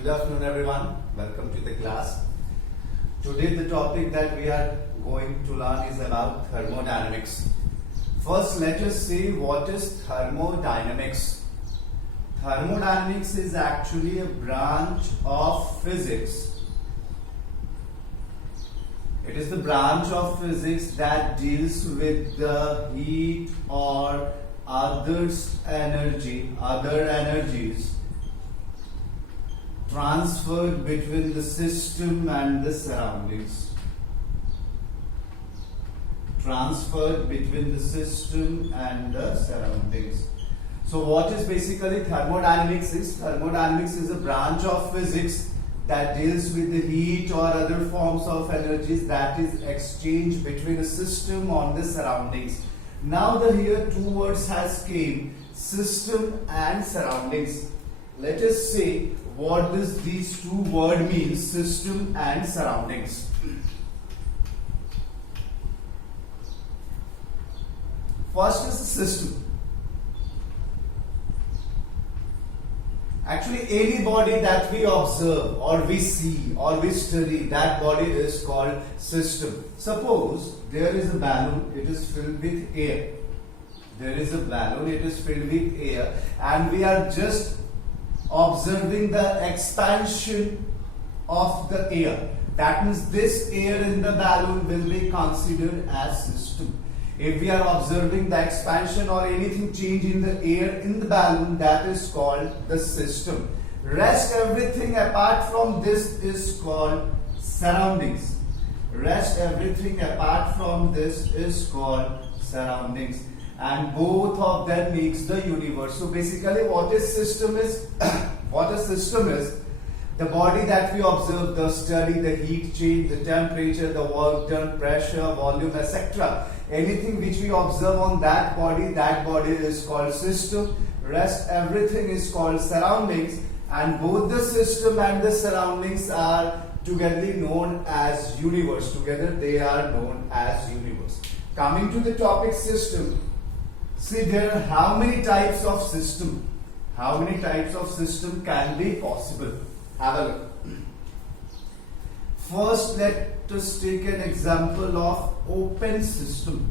Good afternoon everyone. Welcome to the class. Today the topic that we are going to learn is about thermodynamics. First let us see what is thermodynamics. Thermodynamics is actually a branch of physics. It is the branch of physics that deals with the heat or other energies transferred between the system and the surroundings. Transferred between the system and the surroundings. So what is basically thermodynamics is? Thermodynamics is a branch of physics that deals with the heat or other forms of energies that is exchanged between a system on the surroundings. Now here two words has came, system and surroundings. Let us see what does these two words mean, system and surroundings. First is the system. Actually any body that we observe or we see or we study, that body is called system. Suppose there is a balloon, it is filled with air. There is a balloon, it is filled with air, and we are just observing the expansion of the air. That means this air in the balloon will be considered as system. If we are observing the expansion or anything change in the air in the balloon, that is called the system. Rest everything apart from this is called surroundings. Rest everything apart from this is called surroundings. And both of them makes the universe. So basically what a system is, what a system is, the body that we observe, the study, the heat change, the temperature, the work done, pressure, volume, etc. Anything which we observe on that body is called system. Rest everything is called surroundings, and both the system and the surroundings are together known as universe. Together they are known as universe. Coming to the topic system. See, there are how many types of system? How many types of system can be possible? Have a look. First, let us take an example of open system.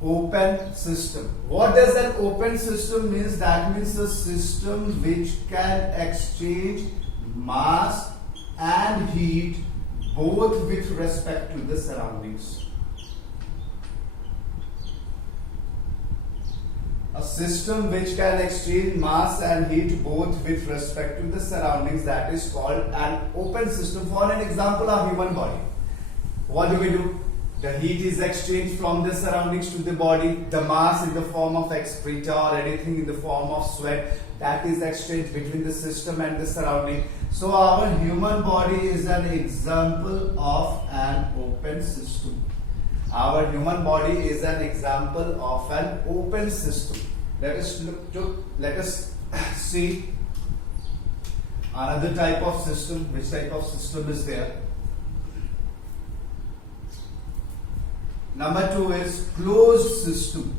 Open system. What does an open system mean? That means a system which can exchange mass and heat both with respect to the surroundings. A system which can exchange mass and heat both with respect to the surroundings, that is called an open system. For an example, our human body. What do? The heat is exchanged from the surroundings to the body. The mass in the form of excreta or anything in the form of sweat, that is exchanged between the system and the surrounding. So our human body is an example of an open system. Our human body is an example of an open system. Let us see another type of system. Which type of system is there? Number 2 is closed system.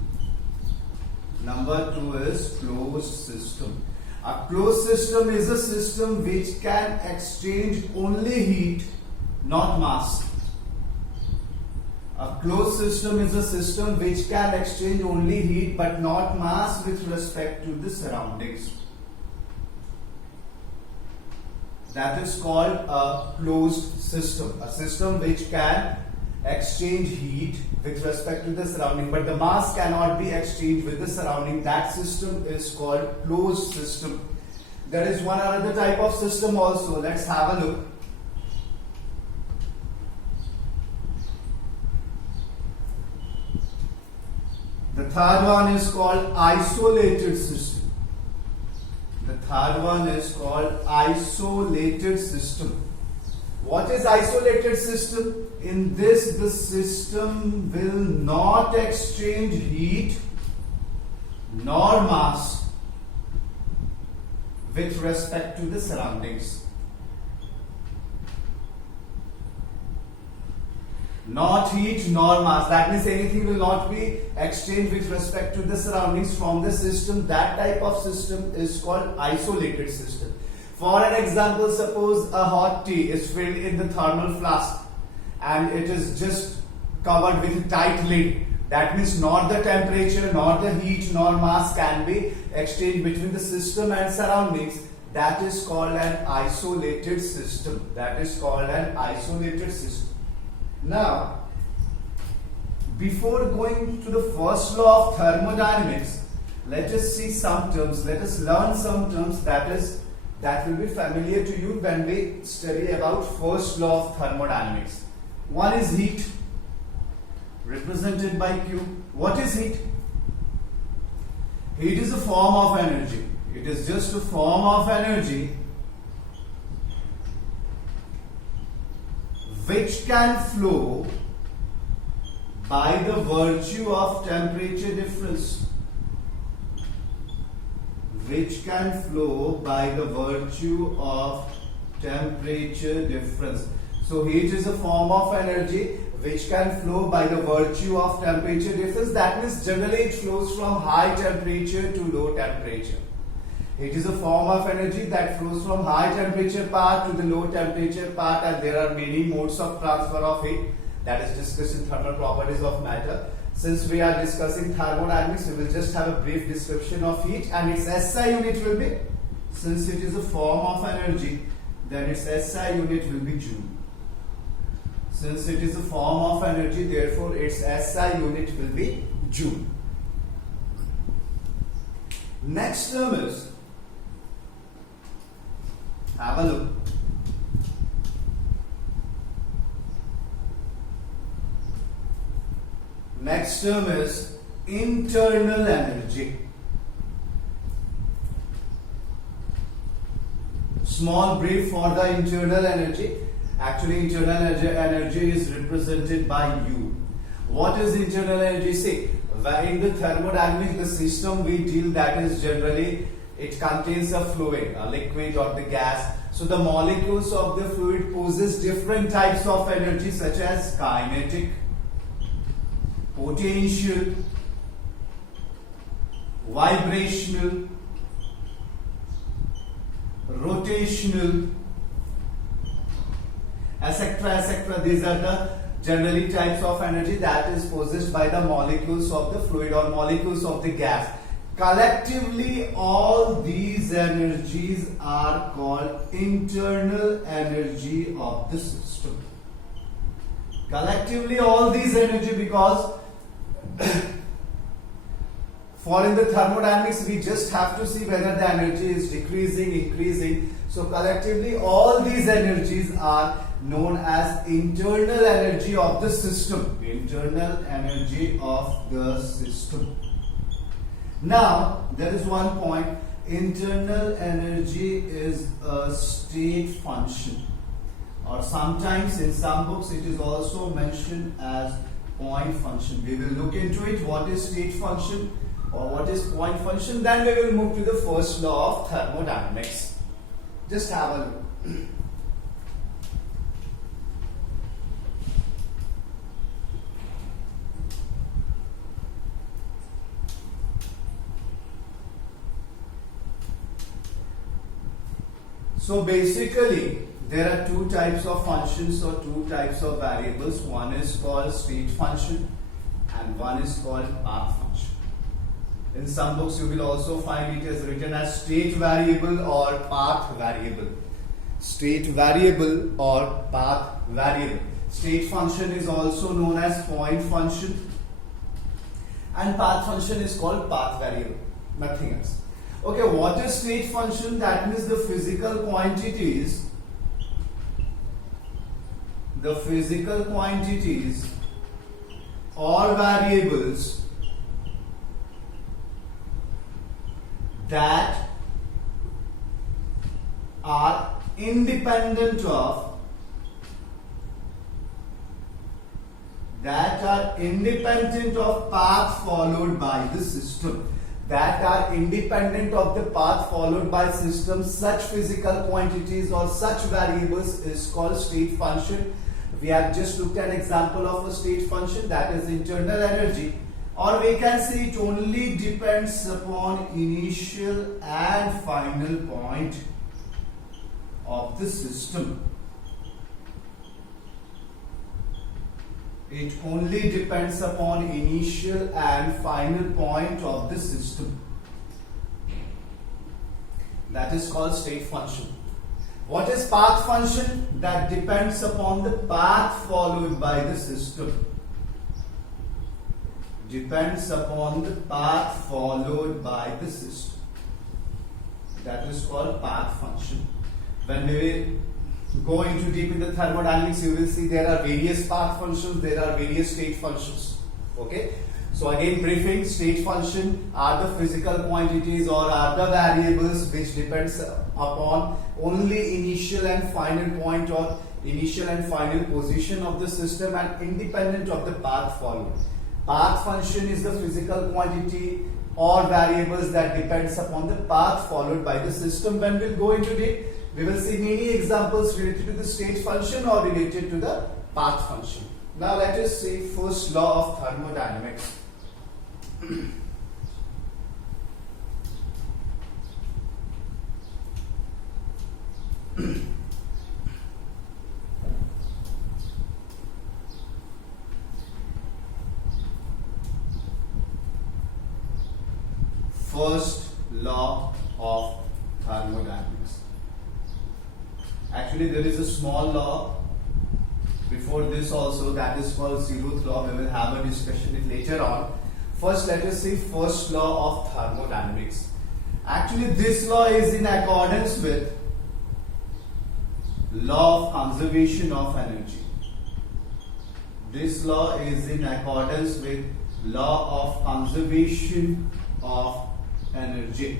Number 2 is closed system. A closed system is a system which can exchange only heat, not mass. A closed system is a system which can exchange only heat but not mass with respect to the surroundings. That is called a closed system. A system which can exchange heat with respect to the surrounding, but the mass cannot be exchanged with the surrounding. That system is called closed system. There is one other type of system also. Let's have a look. The third one is called isolated system. The third one is called isolated system. What is isolated system? In this, the system will not exchange heat nor mass with respect to the surroundings. Not heat nor mass. That means anything will not be exchanged with respect to the surroundings from the system. That type of system is called isolated system. For an example, suppose a hot tea is filled in the thermal flask and it is just covered with a tight lid. That means not the temperature, nor the heat, nor mass can be exchanged between the system and surroundings. That is called an isolated system. That is called an isolated system. Now, before going to the first law of thermodynamics, let us see some terms. Let us learn some terms that will be familiar to you when we study about first law of thermodynamics. One is heat, represented by Q. What is heat? Heat is a form of energy. It is just a form of energy which can flow by the virtue of temperature difference. Which can flow by the virtue of temperature difference. So heat is a form of energy which can flow by the virtue of temperature difference. That means generally it flows from high temperature to low temperature. It is a form of energy that flows from high temperature part to the low temperature part, and there are many modes of transfer of heat that is discussed in thermal properties of matter. Since we are discussing thermodynamics, we will just have a brief description of heat, and its SI unit will be, since it is a form of energy, then its SI unit will be Joule. Since it is a form of energy, therefore its SI unit will be Joule. Next term is, have a look. Next term is internal energy. Small brief for the internal energy. Actually, internal energy is represented by U. What is internal energy? See, in the thermodynamics, the system we deal, that is generally it contains a fluid, a liquid or the gas. So the molecules of the fluid possess different types of energy such as kinetic, potential, vibrational, rotational, etc. These are the generally types of energy that is possessed by the molecules of the fluid or molecules of the gas. Collectively, all these energies are called internal energy of the system. Collectively, all these energy, because for in the thermodynamics we just have to see whether the energy is decreasing, increasing. So collectively all these energies are known as internal energy of the system. Internal energy of the system. Now there is one point. Internal energy is a state function, or sometimes in some books it is also mentioned as point function. We will look into it, what is state function or what is point function. Then we will move to the first law of thermodynamics. Just have a look. So basically there are two types of functions or two types of variables. One is called state function and one is called path function. In some books you will also find it as written as state variable or path variable. State variable or path variable. State function is also known as point function and path function is called path variable. Nothing else. Okay, what is state function? That means the physical quantities or variables that are independent of path followed by the system. That are independent of the path followed by system. Such physical quantities or such variables is called state function. We have just looked at an example of a state function, that is internal energy, or we can say it only depends upon initial and final point. of the system. It only depends upon initial and final point of the system. That is called state function. What is path function? That depends upon the path followed by the system. Depends upon the path followed by the system. That is called path function. When we will go into deep in the thermodynamics, you will see there are various path functions, there are various state functions. Okay. So again, briefing: state function are the physical quantities or are the variables which depends upon only initial and final point or initial and final position of the system and independent of the path followed. Path function is the physical quantity or variables that depends upon the path followed by the system. When we'll go into it, we will see many examples related to the state function or related to the path function. Now let us see first law of thermodynamics. First law of thermodynamics. Actually, there is a small law before this also, that is called zeroth law. We will have a discussion it later on. First, let us see first law of thermodynamics. Actually, this law is in accordance with law of conservation of energy. This law is in accordance with law of conservation of energy.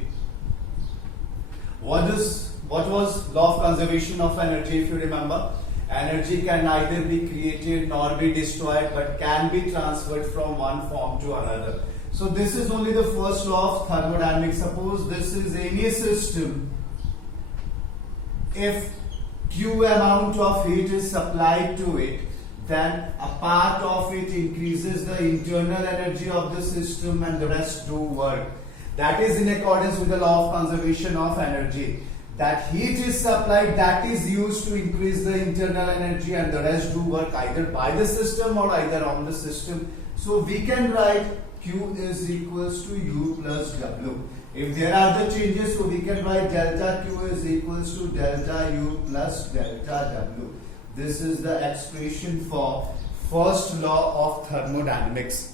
What was law of conservation of energy? If you remember, energy can neither be created nor be destroyed, but can be transferred from one form to another. So this is only the first law of thermodynamics. Suppose this is any system. If Q amount of heat is supplied to it, then a part of it increases the internal energy of the system and the rest do work. That is in accordance with the law of conservation of energy. That heat is supplied, that is used to increase the internal energy and the rest do work either by the system or either on the system. So we can write Q is equals to U plus W. If there are the changes, so we can write delta Q is equals to delta U plus delta W. This is the expression for first law of thermodynamics.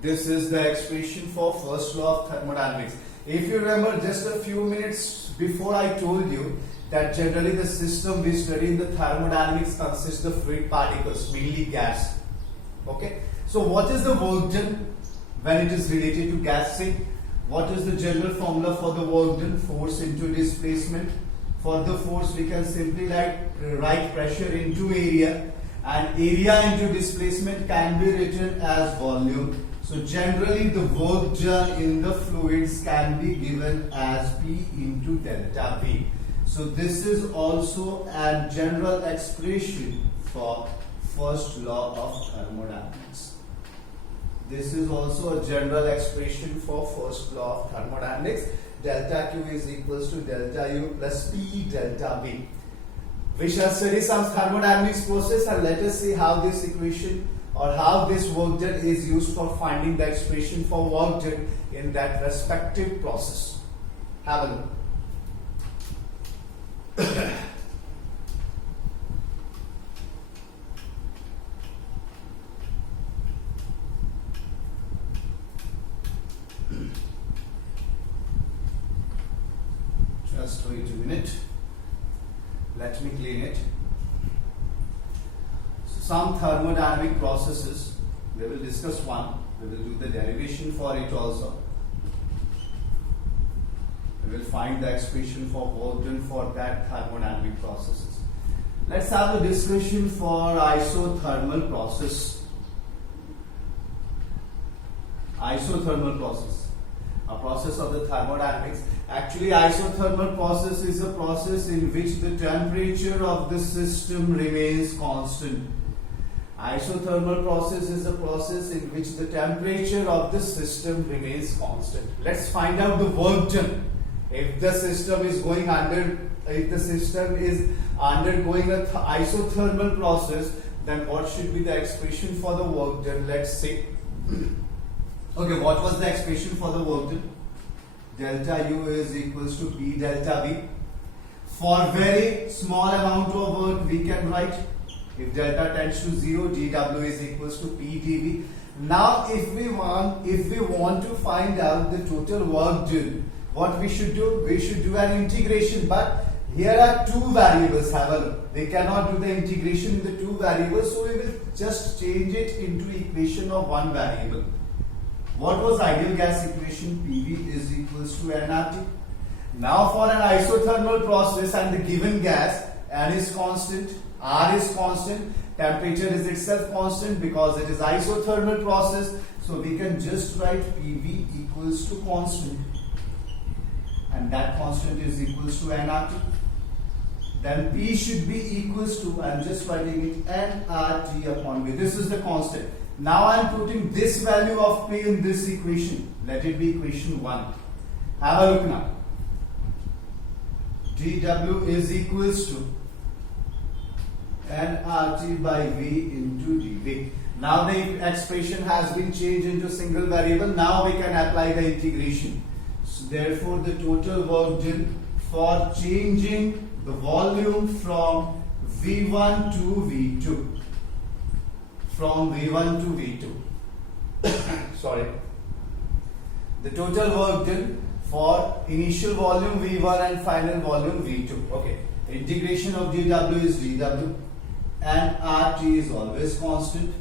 This is the expression for first law of thermodynamics. If you remember, just a few minutes before I told you that generally the system we study in the thermodynamics consists of fluid particles, mainly gas. Okay. So what is the work done when it is related to gas? See, what is the general formula for the work done? Force into displacement. For the force, we can simply write pressure into area, and area into displacement can be written as volume. So generally the work done in the fluids can be given as P into delta V. So this is also a general expression for first law of thermodynamics. This is also a general expression for first law of thermodynamics. Delta Q is equals to delta U plus P delta V. We shall study some thermodynamics process and let us see how this equation or how this work done is used for finding the expression for work done in that respective process. Have a look. Just wait a minute. Let me clean it. Some thermodynamic processes, we will discuss one. We will do the derivation for it also. We will find the expression for work done for that thermodynamic processes. Let's have a discussion for isothermal process. Isothermal process, a process of the thermodynamics. Actually, isothermal process is a process in which the temperature of the system remains constant. Isothermal process is a process in which the temperature of the system remains constant. Let's find out the work done If the system is going under, if the system is undergoing a isothermal process, then what should be the expression for the work done? Let's see. Okay, what was the expression for the work done? Delta U is equals to P delta V. For very small amount of work, we can write, if delta tends to 0, dW is equals to P dV. Now, if we want to find out the total work done, what we should do? We should do an integration, but here are two variables. Have a look. We cannot do the integration in the two variables, so we will just change it into equation of one variable. What was ideal gas equation? PV is equals to nRT. Now, for an isothermal process and the given gas, N is constant, R is constant, temperature is itself constant because it is isothermal process. So we can just write PV equals to constant, and that constant is equals to nRT. Then P should be equals to, I am just writing it, nRT upon V. This is the constant. Now I am putting this value of P in this equation. Let it be equation 1. Have a look now. dW is equals to nRT by V into dV. Now the expression has been changed into single variable. Now we can apply the integration. So therefore, the total work done for changing the volume from V1 to V2. From V1 to V2. Sorry. The total work done for initial volume V1 and final volume V2. Okay. Integration of dW is dW, and RT is always constant.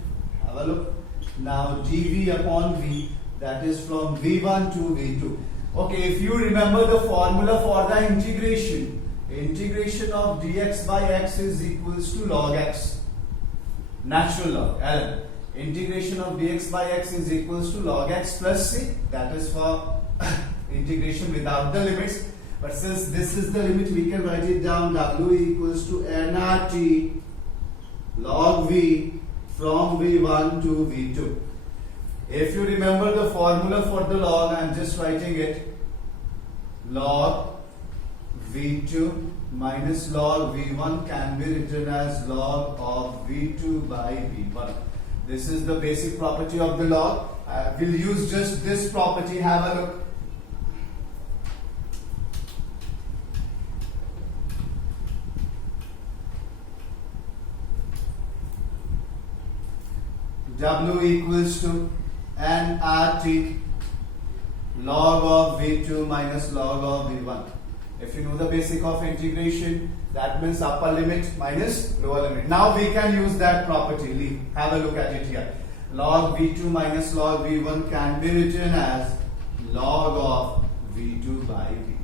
Have a look. Now dV upon V, that is from V1 to V2. Okay, if you remember the formula for the integration of dx by x is equals to log x, natural log, ln. Integration of dx by x is equals to log x plus c, that is for integration without the limits. But since this is the limit, we can write it down. W equals to nRT log V from V1 to V2. If you remember the formula for the log, I am just writing it. Log V2 minus log V1 can be written as log of V2 by V1. This is the basic property of the log. We'll use just this property. Have a look. W equals to nRT log of V2 minus log of V1. If you know the basic of integration, that means upper limit minus lower limit. Now we can use that property. Have a look at it here. Log V2 minus log V1 can be written as log of V2 by V1.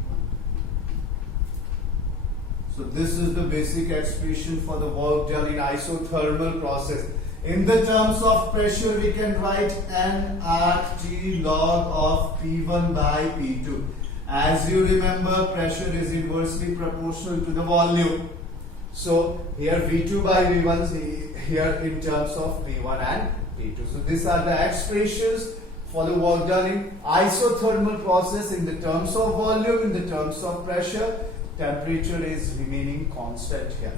So this is the basic expression for the work done in isothermal process. In the terms of pressure, we can write nRT log of P1 by P2. As you remember, pressure is inversely proportional to the volume. So here V2 by V1 here in terms of P1 and P2. So these are the expressions for the work done in isothermal process in the terms of volume, in the terms of pressure. Temperature is remaining constant here.